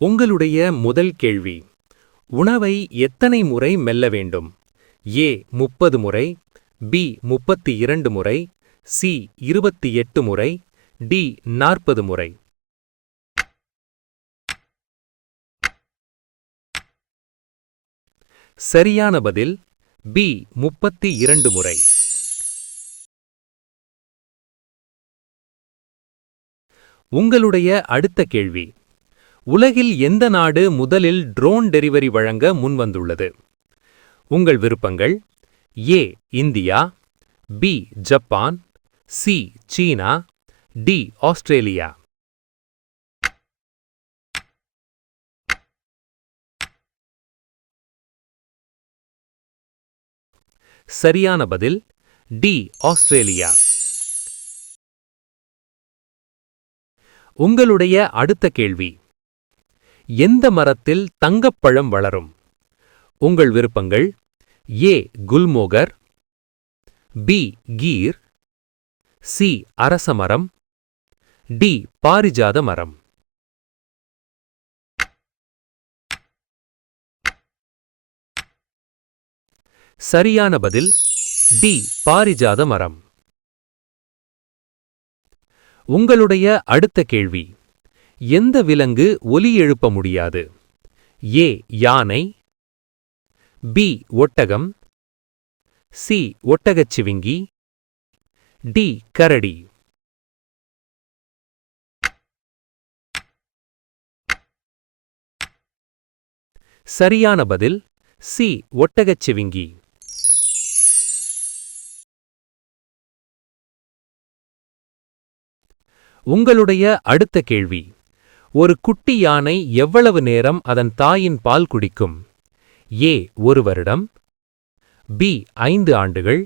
உங்களுடைய முதல் கேள்வி: உணவை எத்தனை முறை மெல்ல வேண்டும்? ஏ 30 முறை, பி 32 முறை, சி 28 முறை, டி 40 முறை. சரியான பதில் பி 32 முறை. உங்களுடைய அடுத்த கேள்வி: உலகில் எந்த நாடு முதலில் ட்ரோன் டெலிவரி வழங்க முன்வந்துள்ளது? உங்கள் விருப்பங்கள்: A India, B Japan, C சீனா, டி ஆஸ்திரேலியா. சரியான பதில் டி ஆஸ்திரேலியா. உங்களுடைய அடுத்த கேள்வி: எந்த மரத்தில் தங்கப்பழம் வளரும்? உங்கள் விருப்பங்கள்: ஏ குல்மோகர், பி கீர், சி அரசமரம், டி பாரிஜாத மரம். சரியான பதில் டி பாரிஜாத மரம். உங்களுடைய அடுத்த கேள்வி: எந்த விலங்கு ஒலி எழுப்ப முடியாது? ஏ யானை, பி ஒட்டகம், சி ஒட்டகச்சிவிங்கி, டி கரடி. சரியான பதில் சி ஒட்டகச்சிவிங்கி. உங்களுடைய அடுத்த கேள்வி: ஒரு குட்டி யானை எவ்வளவு நேரம் அதன் தாயின் பால் குடிக்கும்? ஏ 1 வருடம், பி 5 ஆண்டுகள்,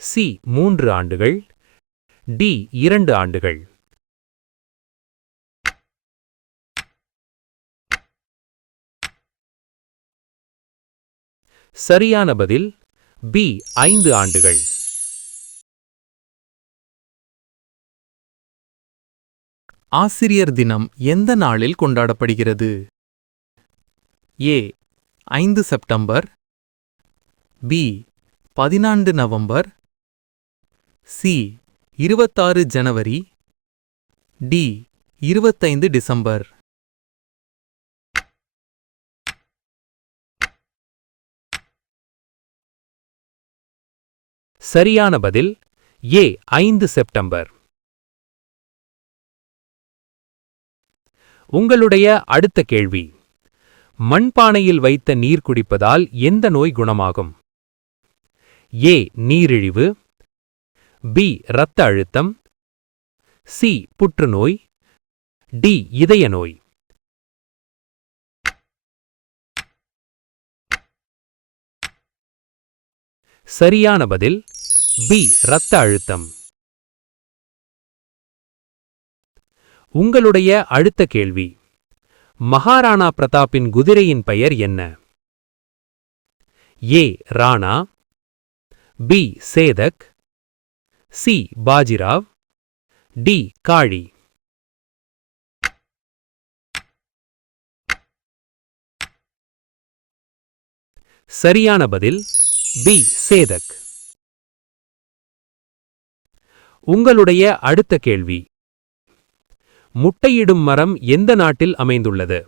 சி 3 ஆண்டுகள், டி 2 ஆண்டுகள். சரியான பதில் பி 5 ஆண்டுகள். ஆசிரியர் தினம் எந்த நாளில் கொண்டாடப்படுகிறது? ஏ 5 செப்டம்பர், பி 14 நவம்பர், சி 26 ஜனவரி, டி 25 டிசம்பர். சரியான பதில் ஏ 5 செப்டம்பர். உங்களுடைய அடுத்த கேள்வி: மண்பானையில் வைத்த நீர் குடிப்பதால் எந்த நோய் குணமாகும்? ஏ நீரிழிவு, பி இரத்த அழுத்தம், சி புற்றுநோய், டி இதய நோய். சரியான பதில் பி இரத்த அழுத்தம். உங்களுடைய அடுத்த கேள்வி: மகாராணா பிரதாப்பின் குதிரையின் பெயர் என்ன? A Rana, B Chetak, C Bajirao, D காழி. சரியான பதில் பி சேதக். உங்களுடைய அடுத்த கேள்வி: முட்டையிடும் மரம் எந்த நாட்டில் அமைந்துள்ளது?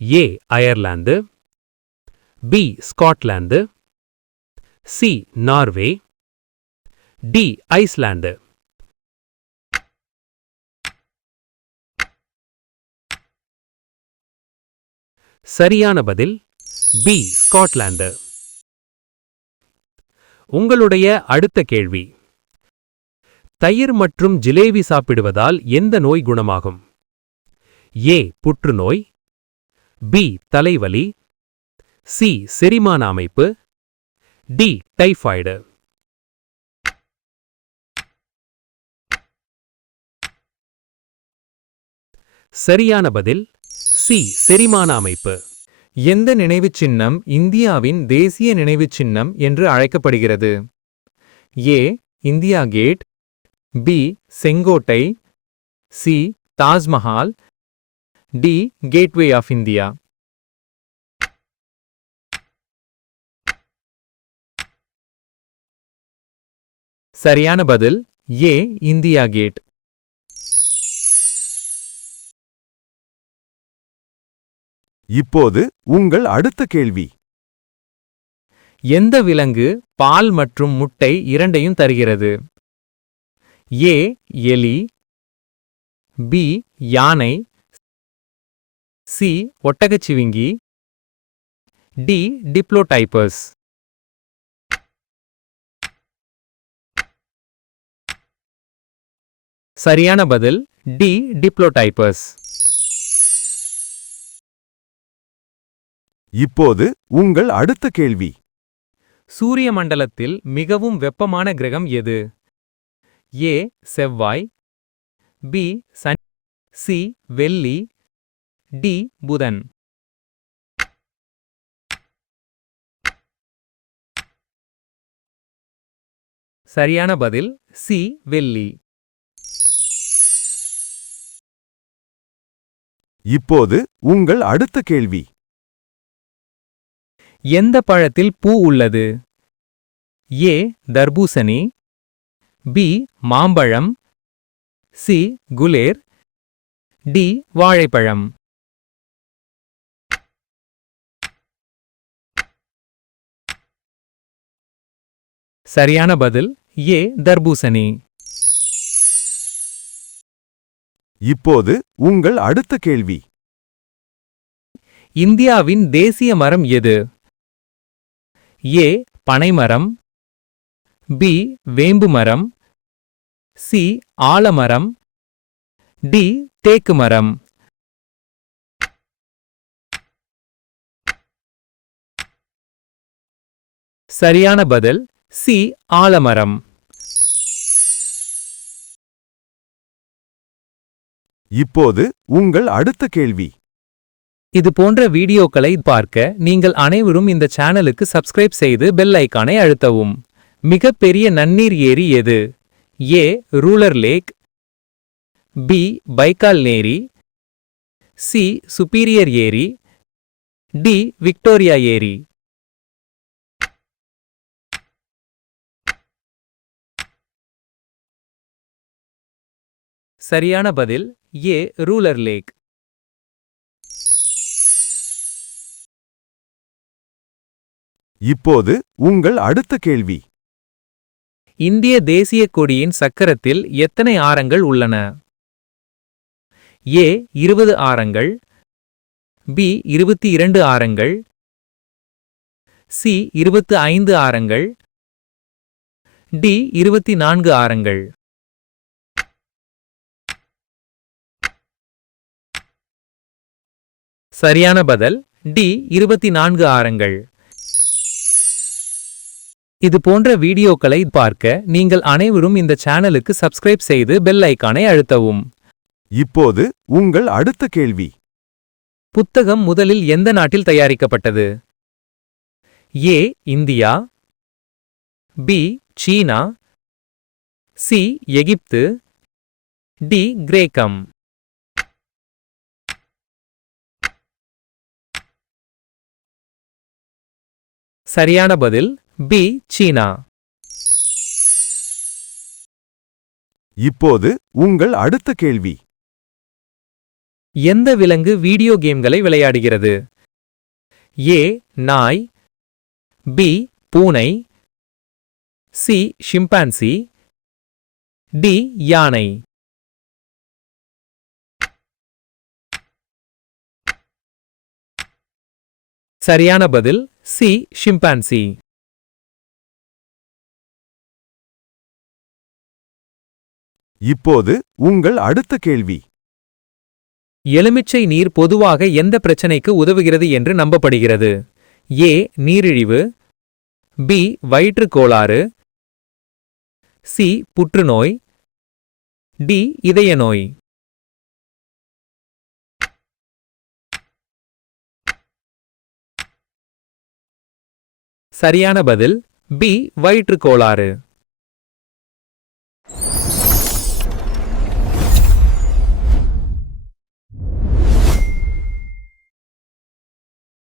A Ireland, B Scotland, C Norway, D Iceland. சரியான பதில் பி ஸ்காட்லாந்து. உங்களுடைய அடுத்த கேள்வி: தயிர் மற்றும் ஜிலேபி சாப்பிடுவதால் எந்த நோய் குணமாகும்? ஏ புற்றுநோய், பி தலைவலி, சி செரிமான அமைப்பு, டி டைபாய்டு. சரியான பதில் சி செரிமான அமைப்பு. எந்த நினைவுச் சின்னம் இந்தியாவின் தேசிய நினைவுச் சின்னம் என்று அழைக்கப்படுகிறது? A India gate, B Sengottai, C Taj Mahal, D gateway of India. சரியான பதில் ஏ இந்தியா கேட். இப்போது உங்கள் அடுத்த கேள்வி. எந்த விலங்கு பால் மற்றும் முட்டை இரண்டையும் தருகிறது? ஏ எலி, பி யானை, சி ஒட்டகச்சிவிங்கி, டி டிப்ளோடைப்பஸ். சரியான பதில் டி டிப்ளோடைப்பஸ். இப்போது உங்கள் அடுத்த கேள்வி. சூரிய மண்டலத்தில் மிகவும் வெப்பமான கிரகம் எது? ஏ செவ்வாய், பி சனி, சி வெள்ளி, டி புதன். சரியான பதில் சி வெள்ளி. இப்போது உங்கள் அடுத்த கேள்வி. எந்த பழத்தில் பூ உள்ளது? ஏ தர்பூசணி, பி மாம்பழம், சி குலேர், டி வாழைப்பழம். சரியான பதில் ஏ தர்பூசணி. இப்போது உங்கள் அடுத்த கேள்வி. இந்தியாவின் தேசிய மரம் எது? ஏ பனைமரம், பி வேம்பு மரம், சி ஆலமரம், டி தேக்கு மரம். சரியான பதில் சி ஆலமரம். இப்போது உங்கள் அடுத்த கேள்வி. இது போன்ற வீடியோக்களை பார்க்க நீங்கள் அனைவரும் இந்த சேனலுக்கு சப்ஸ்கிரைப் செய்து பெல் ஐகானை அழுத்தவும். மிகப்பெரிய நன்னீர் ஏரி எது? ஏ ரூலர் லேக், பி பைக்கால் ஏரி, சி சுப்பீரியர் ஏரி, டி விக்டோரியா ஏரி. சரியான பதில் ஏ ரூலர் லேக். இப்போது உங்கள் அடுத்த கேள்வி. இந்திய தேசிய கொடியின் சக்கரத்தில் எத்தனை ஆரங்கள் உள்ளன? ஏ 20 ஆரங்கள், பி 22 ஆரங்கள், சி 25 ஆரங்கள், டி 24 ஆரங்கள். சரியான பதில் டி 24 ஆரங்கள். இது போன்ற வீடியோக்களை பார்க்க நீங்கள் அனைவரும் இந்த சேனலுக்கு சப்ஸ்கிரைப் செய்து பெல் ஐகானை அழுத்தவும். இப்போது உங்கள் அடுத்த கேள்வி. புத்தகம் முதலில் எந்த நாட்டில் தயாரிக்கப்பட்டது? ஏ இந்தியா, பி சீனா, சி எகிப்து, டி கிரேக்கம். சரியான பதில் பி சீனா. இப்போது உங்கள் அடுத்த கேள்வி. எந்த விலங்கு வீடியோ கேம்களை விளையாடுகிறது? ஏ நாய், பி பூனை, சி ஷிம்பான்சி, டி யானை. சரியான பதில் சி ஷிம்பான்சி. இப்போது உங்கள் அடுத்த கேள்வி. எலுமிச்சை நீர் பொதுவாக எந்த பிரச்சனைக்கு உதவுகிறது என்று நம்பப்படுகிறது? ஏ நீரிழிவு, பி வயிற்றுக் கோளாறு, சி புற்றுநோய், டி இதய நோய். சரியான பதில் பி வயிற்றுக் கோளாறு.